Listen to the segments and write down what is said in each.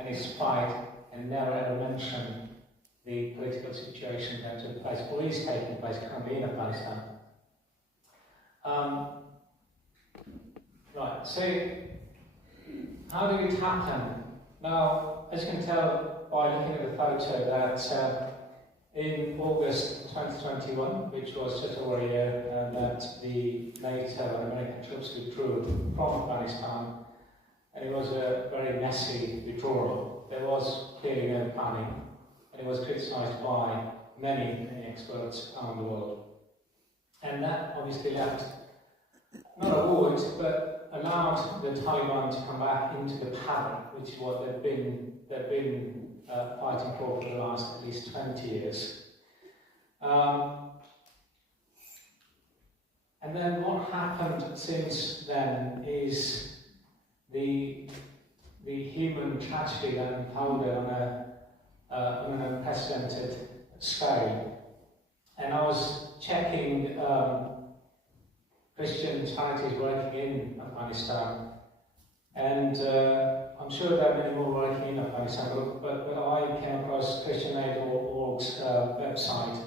and his fight, and never ever mention the political situation that took place, or is taking place currently in Afghanistan. Right, so how did it happen? Now, as you can tell by looking at the photo, that in August 2021, which was just over a year, that the NATO and American troops withdrew from Afghanistan, and it was a very messy withdrawal. There was clearly no planning, and it was criticised by many experts around the world. And that obviously left not a void, but allowed the Taliban to come back into the pattern, which is what they've been fighting for the last at least 20 years. And then what happened since then is the human tragedy that unfolded on an unprecedented scale. And I was checking Christian charities working in Afghanistan, and I'm sure there are many more working in Afghanistan, but I came across ChristianAid.org's website,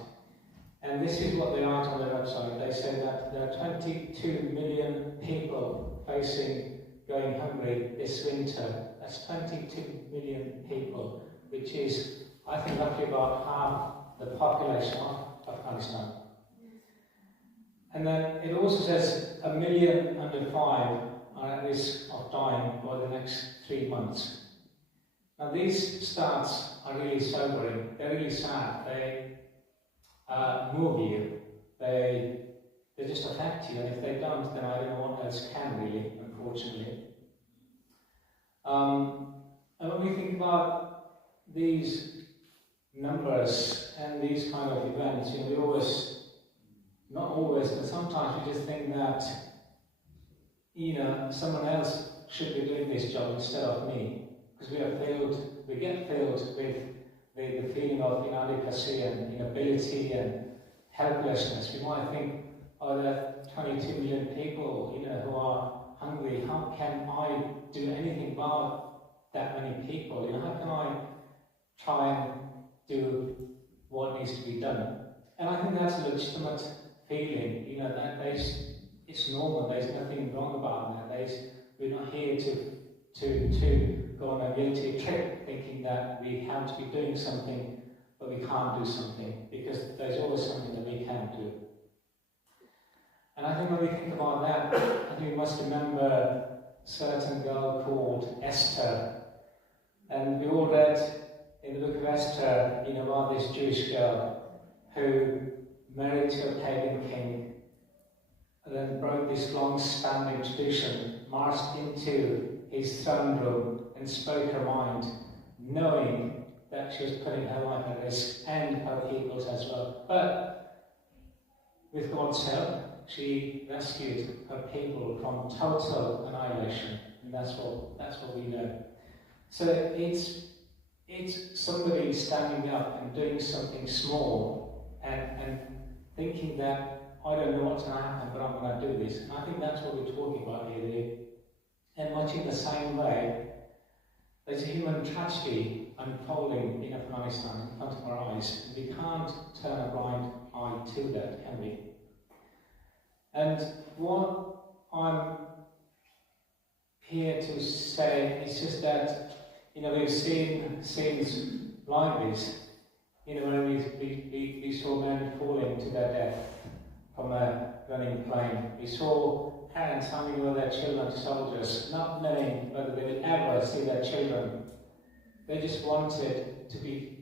and this is what they write on their website. They say that there are 22 million people facing going hungry this winter. That's 22 million people, which is, I think, roughly about half the population of Afghanistan. And then it also says 1 million under 5 are at risk of dying by the next 3 months. Now these stats are really sobering. They're really sad. They move you. They just affect you. And if they don't, then I don't know what else can really, unfortunately. And when we think about these numbers and these kind of events, we always, not always, but sometimes we just think that, someone else should be doing this job instead of me, because we get filled with the feeling of inadequacy and inability and helplessness. We might think, oh, there are 22 million people, who are hungry. How can I do anything about that many people? How can I try and do what needs to be done? And I think that's a legitimate feeling, that it's normal, there's nothing wrong about that. We're not here to go on a guilty trip thinking that we have to be doing something, but we can't do something, because there's always something that we can do. And I think when we think about that, I think we must remember a certain girl called Esther. And we all read in the book of Esther, about this Jewish girl who married to a pagan king, and then broke this long-standing tradition, marched into his throne room and spoke her mind, knowing that she was putting her life at risk and her people's as well. But with God's help, she rescued her people from total annihilation, and that's what we know. So it's somebody standing up and doing something small and thinking that I don't know what's going to happen, but I'm going to do this. And I think that's what we're talking about here. And much in the same way, there's a human tragedy unfolding in Afghanistan in front of our eyes, and we can't turn a blind eye to that, can we? And what I'm here to say is just that, we've seen scenes like this, when we saw men falling to their death from a running plane. We saw parents handing over their children to soldiers, not knowing whether they would ever see their children. They just wanted to be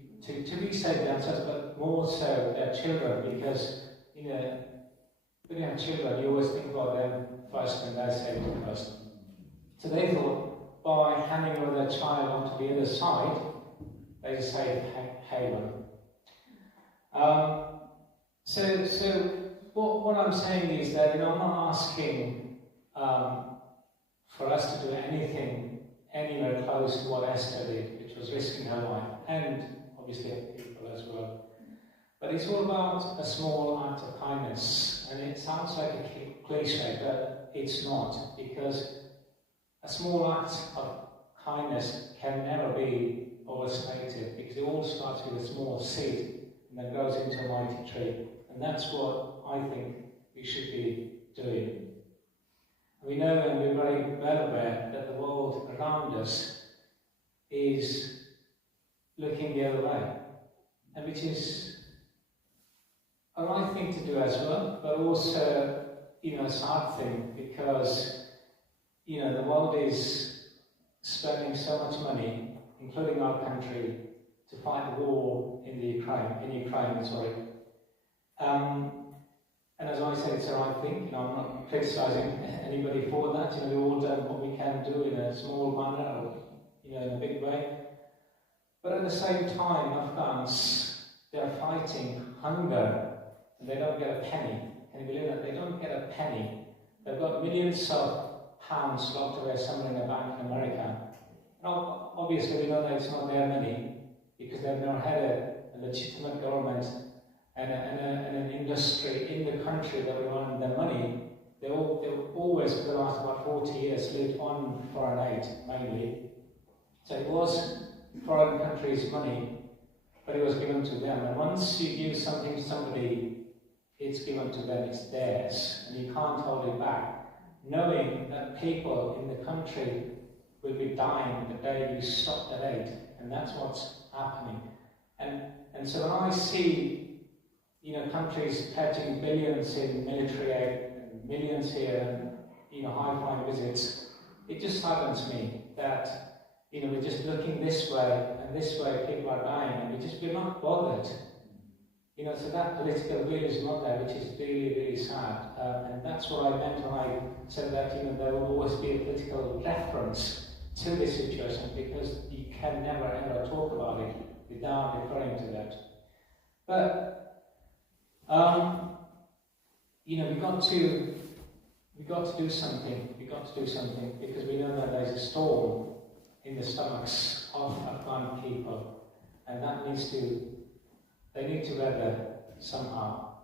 safe themselves, but more so their children, because, when you have children, you always think about them first and their safety first. So they thought, by handing over their child onto the other side, they just say haven. So what I'm saying is that, I'm not asking for us to do anything anywhere close to what Esther did, which was risking her life, and obviously other people as well. But it's all about a small act of kindness, and it sounds like a cliche, but it's not, because a small act of kindness can never be overstated, because it all starts with a small seed and then grows into a mighty tree. And that's what I think we should be doing. We know, and we're very well aware, that the world around us is looking the other way, and which is a right thing to do as well, but also, a sad thing, because, the world is spending so much money, including our country, to fight the war in Ukraine. And as I said, it's the right thing. I'm not criticising anybody for that. We've all done what we can do in a small manner, or in a big way. But at the same time, Afghans, they're fighting hunger, and they don't get a penny. Can you believe that? They don't get a penny. They've got millions of pounds locked away somewhere in a bank in America. Now, obviously, we know that it's not their money, because they've never had a legitimate government and an industry in the country that will earn their money. They've always, for the last about 40 years, lived on foreign aid, mainly. So it was foreign countries' money, but it was given to them. And once you give something to somebody, it's given to them, it's theirs, and you can't hold it back, knowing that people in the country will be dying the day you stop that aid, and that's what's happening. And so when I see countries pledging billions in military aid, and millions here, and high-flying visits, it just saddens me that we're just looking this way, and this way people are dying, and we're not bothered. So that political will is not there, which is really, really sad. And that's what I meant when I said that there will always be a political reference to this situation, because you can never ever talk about it without referring to that. But we've got to do something. We've got to do something, because we know that there's a storm in the stomachs of Afghan people, and they need to weather somehow,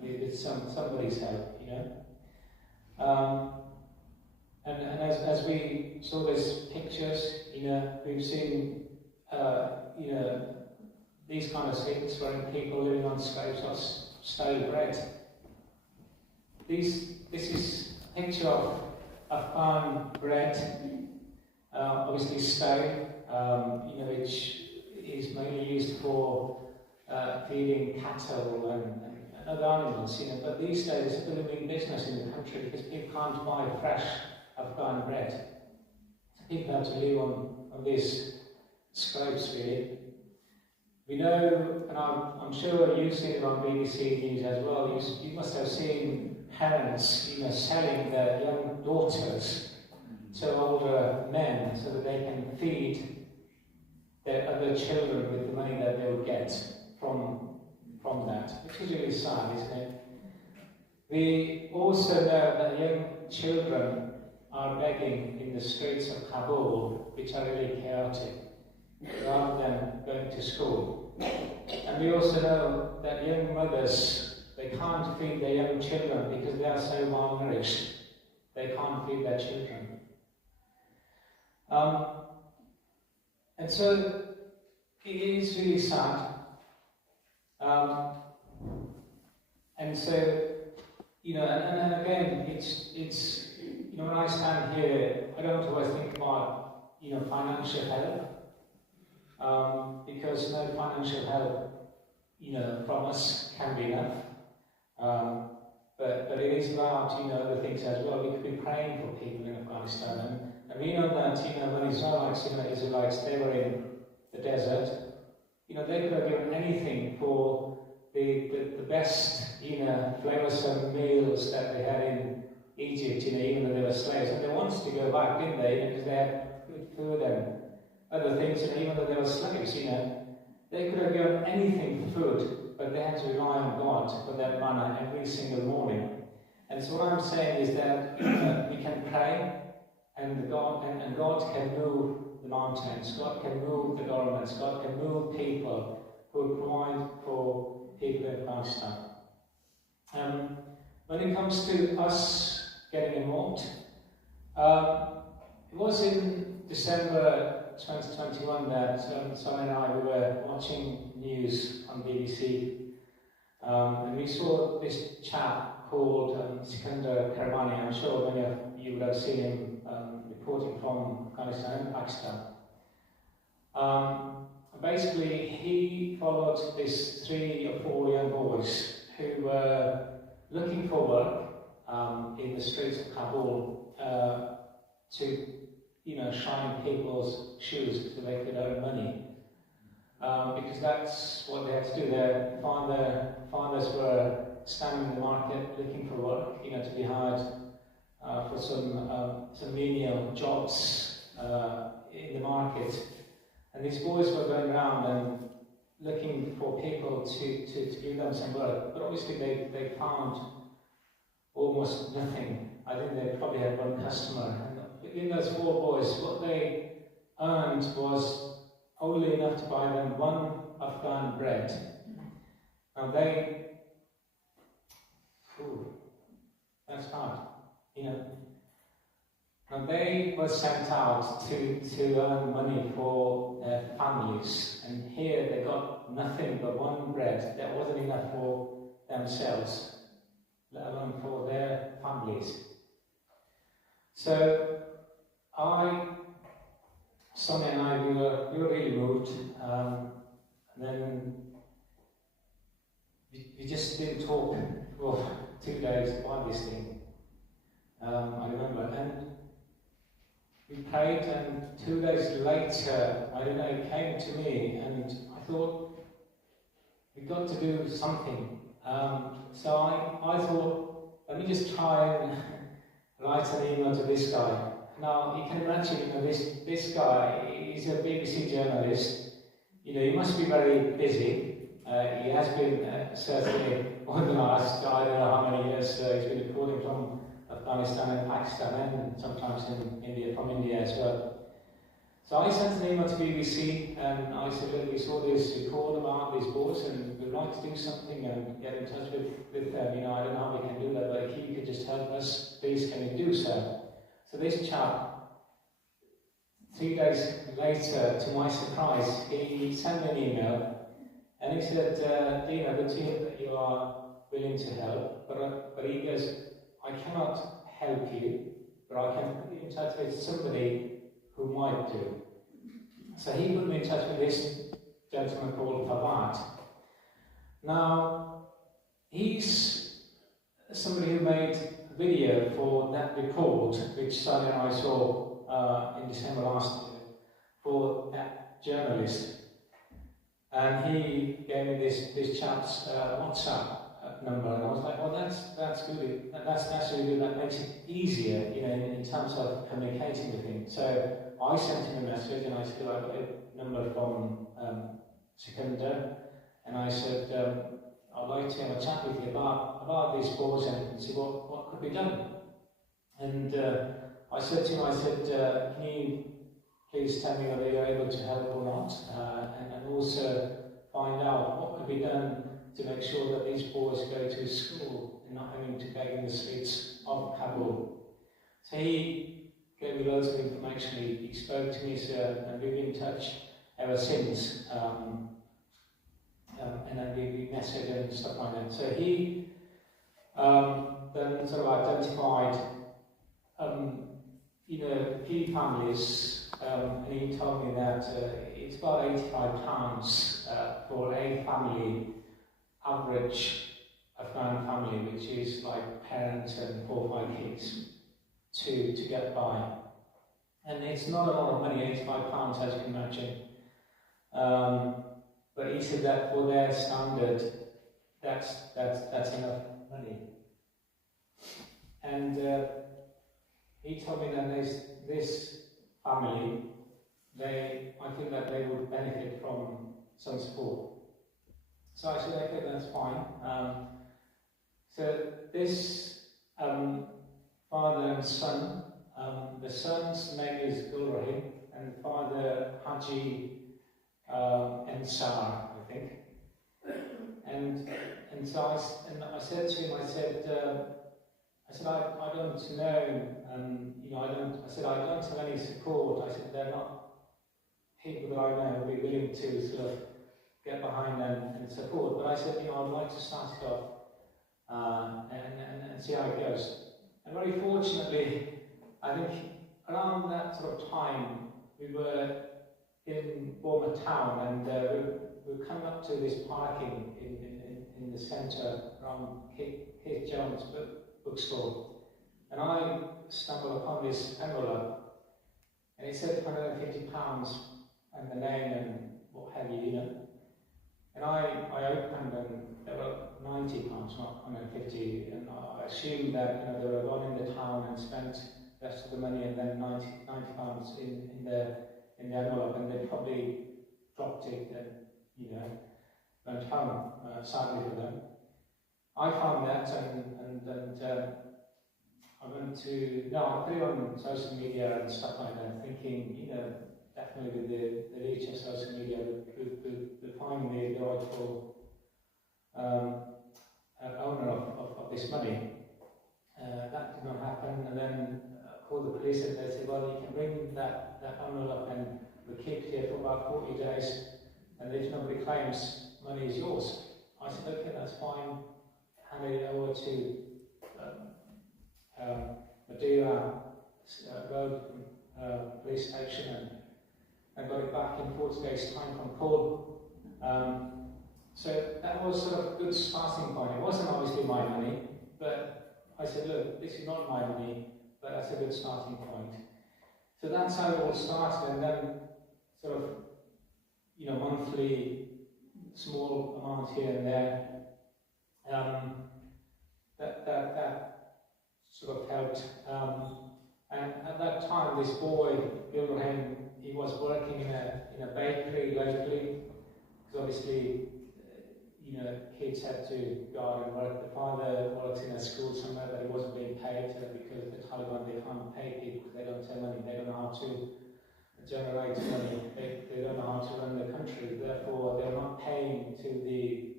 with somebody's help, And as we saw these pictures, we've seen, these kind of things where people living on scraps of stale bread. This is a picture of Afghan bread, obviously stale, which is mainly used for feeding cattle and other animals, But these days, it's a booming business in the country, because people can't buy fresh Afghan bread. So people have to live on these scraps, really. We know, and I'm sure you've seen it on BBC News as well, you must have seen parents, selling their young daughters to older men so that they can feed their other children with the money that they would get from that, which is really sad, isn't it? We also know that young children are begging in the streets of Kabul, which are really chaotic, rather than going to school. And we also know that young mothers, they can't feed their young children because they are so malnourished. They can't feed their children. And so it is really sad. And so, and again, it's when I stand here, I don't always think about, financial help, because no financial help, from us can be enough. But it is about, other things as well. We could be praying for people in Afghanistan, and we know that, when Israelites, they were in the desert, they could have given anything for the best, flavoursome meals that they had in Egypt, even though they were slaves. And they wanted to go back, didn't they? Because they had good food and other things, even though they were slaves, They could have given anything for food, but they had to rely on God for that manna every single morning. And so what I'm saying is that we can pray, and God can move the mountains, God can move the governments, God can move people who provide for people in Afghanistan. When it comes to us getting involved, it was in December 2021 that Sonny and I were watching news on BBC, and we saw this chap called Sikandar Karamani. I'm sure many of you would have seen him reporting from Afghanistan and Pakistan. Basically, he followed these 3 or 4 young boys who were looking for work in the streets of Kabul to, shine people's shoes so they could earn money. Because that's what they had to do. Their fathers were standing in the market looking for work, to be hired for some menial jobs in the market. And these boys were going around and looking for people to give them some work. But obviously they found almost nothing. I think they probably had one customer. And in those 4 boys, what they earned was only enough to buy them 1 Afghan bread. And that's hard, And they were sent out to earn money for their families. And here they got nothing but 1 bread that wasn't enough for themselves, let alone for their families. So Sonny and I, we were really moved. And then we just didn't talk for 2 days about this thing. I remember. And we prayed, and 2 days later, I don't know, it came to me, and I thought, we've got to do something. So I thought, let me just try and write an email to this guy. Now, you can imagine, this guy, he's a BBC journalist. He must be very busy. He has been certainly over the last, I don't know how many years, he's been reporting from Afghanistan and Pakistan, and sometimes from India as well. So I sent an email to BBC, and I said, look, we saw this report about these boys, and we'd like to do something and get in touch with them. I don't know how we can do that, but if you could just help us, please can you do so? So this chap, 3 days later, to my surprise, he sent me an email, and he said, Dina, good to hear that you are willing to help, but he goes, I cannot help you, but I can put you in touch with somebody who might do. So he put me in touch with this gentleman called Fawad. Now, he's somebody who made a video for that report, which Sonny and I saw in December last year, for that journalist. And he gave me this chap's WhatsApp number, and I was like, well, that's good. That's really good. That makes it easier, in terms of communicating with him. So I sent him a message, and I said, I got a number from Sikandar, and I said, I'd like to have a chat with you about these boys and see what could be done. And I said to him, can you please tell me whether you're able to help or not, and also find out what could be done to make sure that these boys go to school and not having to beg in the streets of Kabul. So he gave me loads of information. He spoke to me, and we've been in touch ever since. And then we messaged and stuff like that. So he then sort of identified, a few families, and he told me that it's about £85 for a family, average Afghan family, which is like parents and 4 or 5 kids, to get by. And it's not a lot of money, £85 as you can imagine. But he said that for their standard, that's enough money. And he told me that this family, I think that they would benefit from some support. So I said, okay, that's fine. So this father and son, the son's name is Gulrahim, and father Haji Ansar, I think. And so I said to him, I said, I don't know, I said, I don't have any support. I said, they're not people that I know who will be willing to sort of get behind them and support. But I said, I'd like to start it off and see how it goes. And very fortunately, I think around that sort of time, we were in Bournemouth town, and we were coming up to this parking in the centre around Keith Jones bookstore. And I stumbled upon this envelope, and it said £150 and the name and what have you, And I opened, and there were £90, not 150, and I assumed that they were gone in the town and spent the rest of the money, and then £90 in the envelope, and they probably dropped it and went home. Sadly for them, I found that, and I went to I put it on social media and stuff like that, thinking definitely with the reach of social media, we'll find the rightful owner of this money. That did not happen, and then I called the police, and they said, well, you can bring that envelope and we'll keep it here for about 40 days, and if nobody claims, money is yours. I said, okay, that's fine. Handed it over to Madeira Road police station, and I got it back in 40 days' time from court. So that was sort of a good starting point. It wasn't obviously my money, but I said, look, this is not my money, but that's a good starting point. So that's how it all started, and then sort of, monthly, small amount here and there. That sort of helped. And at that time, this boy, Ibrahim, he was working in a bakery locally, because obviously, kids had to go out and work. The father works in a school somewhere, but he wasn't being paid because the Taliban, they can't pay people because they don't have money. They don't know how to generate money. They don't know how to run the country. Therefore, they're not paying to the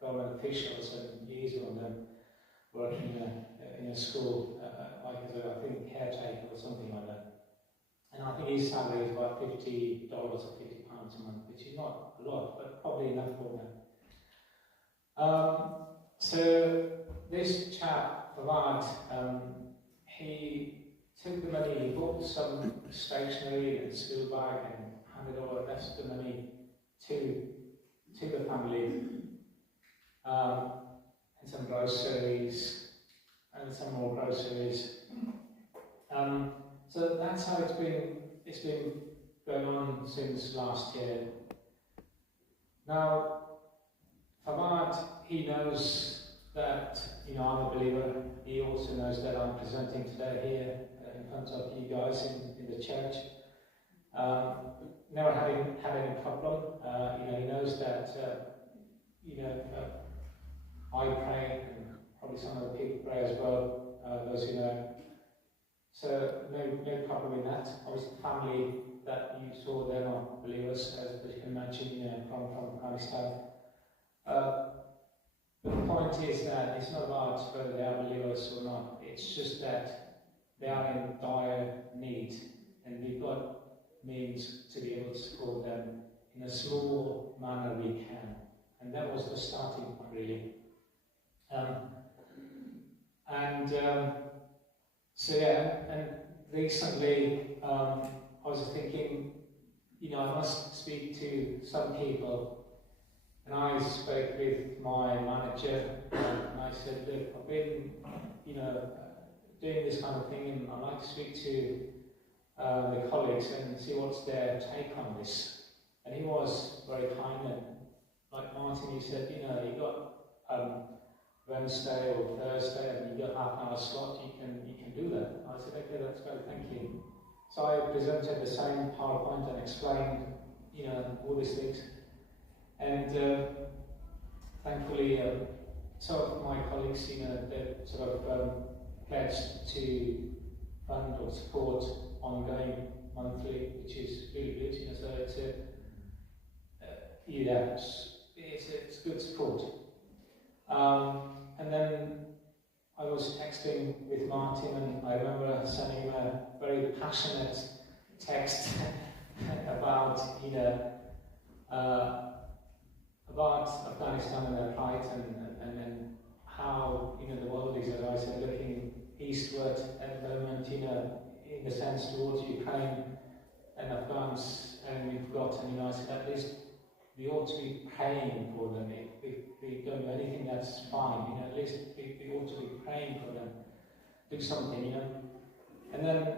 government officials, and he's on them working in a school, like as I think caretaker or something like that. And I think his salary is about $50 or £50 a month, which is not a lot, but probably enough for them. So this chap, Fawad, he took the money, he bought some stationery and school bag and handed over the rest of the money to the family, and some groceries, and some more groceries. So that's how it's been going on since last year. Now, Fawad, he knows that I'm a believer. He also knows that I'm presenting today here in front of you guys in the church. Never had any problem. He knows that I pray, and probably some other people pray as well. Those who know. So no problem in that. Obviously, the family that you saw, they're not believers, as you can imagine, from Pakistan. But the point is that it's not about whether they are believers or not. It's just that they are in dire need, and we've got means to be able to support them in a small manner we can. And that was the starting point, really. So yeah, and recently I was thinking, I must speak to some people, and I spoke with my manager, and I said, look, I've been, doing this kind of thing, and I'd like to speak to the colleagues and see what's their take on this. And he was very kind, and like Martin, he said, you got Wednesday or Thursday, and you got half an hour slot, you can do that. I said, okay, that's great, thank you. So I presented the same PowerPoint and explained, all these things. And thankfully, some of my colleagues, they sort of pledged to fund or support ongoing monthly, which is really good. So it's good support. And then I was texting with Martin, and I remember sending him a very passionate text about, about Afghanistan and their plight, and how, the world is, as I said, looking eastward at the moment, in the sense towards Ukraine and Afghans, and we've got, and I said, at least we ought to be praying for them. If we don't do anything, that's fine, at least we ought to be praying for them. Do something, And then,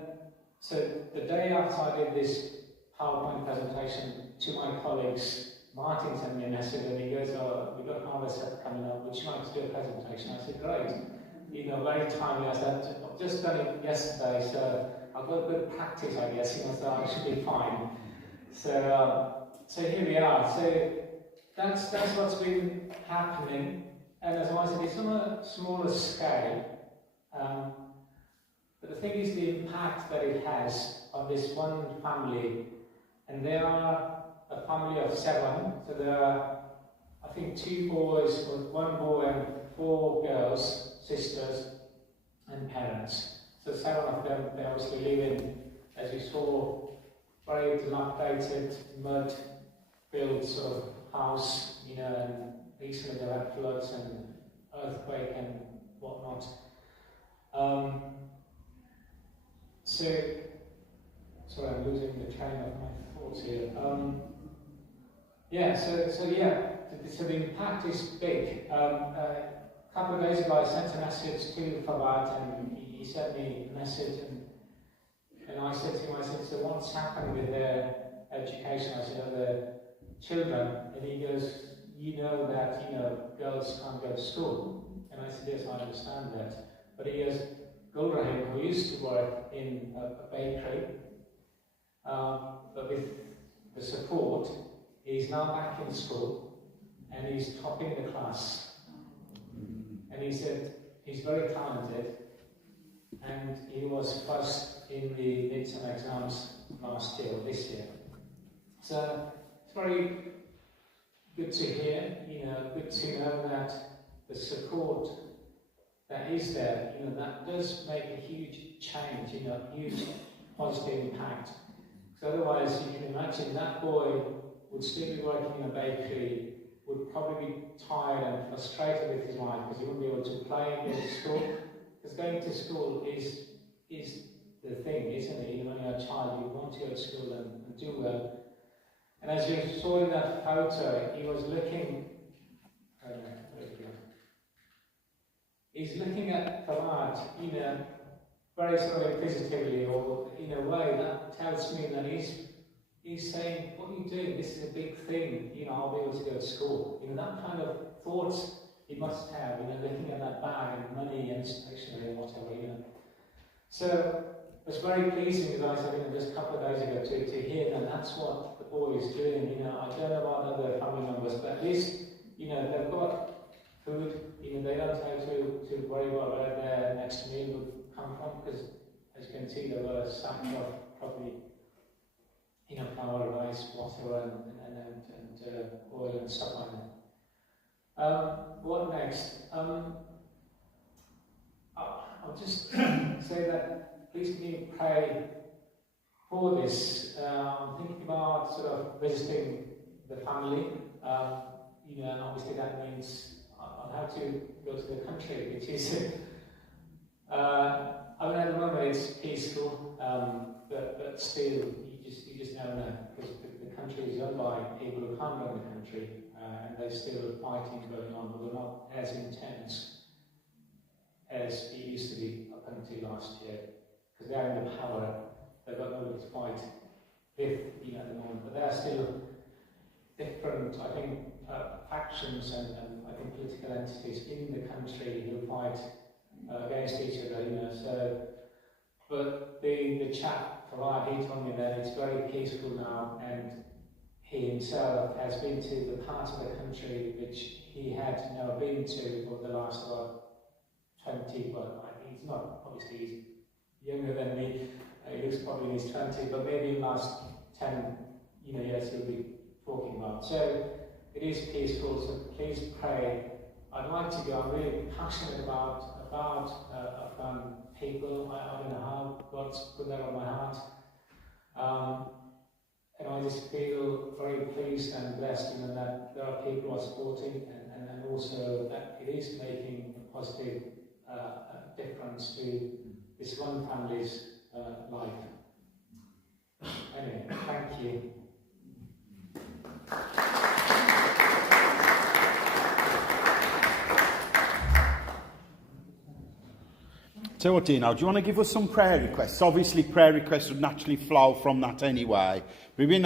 so the day after I did this PowerPoint presentation to my colleagues, Martin sent me a message and he goes, "Oh, we've got Harvest coming up, would you like to do a presentation?" I said, "Great." Very timely. I said, "I've just done it yesterday, so I've got good practice, I guess, so I should be fine." So here we are. So that's what's been happening. And as I said, it's on a smaller scale. But the thing is the impact that it has on this one family. And they are a family of 7. So there are, I think, 2 boys, or 1 boy and 4 girls, sisters and parents. So 7 of them, they obviously live in, as you saw, very dilapidated, mud-built sort of house, and recently there had floods and earthquake and whatnot. Sorry, I'm losing the train of my thoughts here. So the impact is big. A couple of days ago, I sent a message to Fawad, and he sent me a message, and I said to him, "So what's happened with their education?" I said, "The children," and he goes, that girls can't go to school." And I said, "Yes, I understand that." But he goes, Gulrahim, who used to work in a bakery, but with the support, he's now back in school and he's topping the class. And he said he's very talented, and he was first in the midterm exams this year. So it's very good to hear, good to know that the support that is there, that does make a huge change, huge positive impact. Because otherwise, you can imagine that boy would still be working in a bakery, would probably be tired and frustrated with his life because he wouldn't be able to play and go to school. Because going to school is the thing, isn't it? When you're a child, you want to go to school and do well. And as you saw in that photo, he was looking. He's looking at Fawad, very sort of inquisitively, or in a way that tells me that he's saying, "What are you doing? This is a big thing. I'll be able to go to school." That kind of thoughts he must have. Looking at that bag and money and stationery and whatever. So it's very pleasing, as I said, just a couple of days ago, to hear that that's what the boy is doing. I don't know about other family members, but at least they've got food. They don't have to worry about where their next meal would come from, because as you can see, there were a sack of probably flour, rice, water, and oil and stuff like that. What next? I'll just say that please can you pray for this. I'm thinking about sort of visiting the family, and obviously that means I'll have to go to the country, which is, at the moment it's peaceful, but still, you just never know, because the country is run by people who can't run the country, and there's still fighting going on, but they're not as intense as it used to be up until last year, because they're in the power, they've got nobody to fight with, at the moment, but there are still different, I think, factions and I think political entities in the country who fight against each other, so, but the chap, Fawad, he told me that it's very peaceful now, and he himself has been to the part of the country which he had never been to for the last about 20, but he's not, obviously he's younger than me, he looks probably in his 20s, but maybe in the last 10 years he'll be talking about. So it is peaceful, so please pray. I'd like to go, I'm really passionate about about Afghan people. I don't know how God's put that on my heart. And I just feel very pleased and blessed, that there are people who are supporting, and also that it is making a positive difference to this one family's life. Anyway, thank you. So what, Dino, do you want to give us some prayer requests? Obviously, prayer requests would naturally flow from that anyway. We've been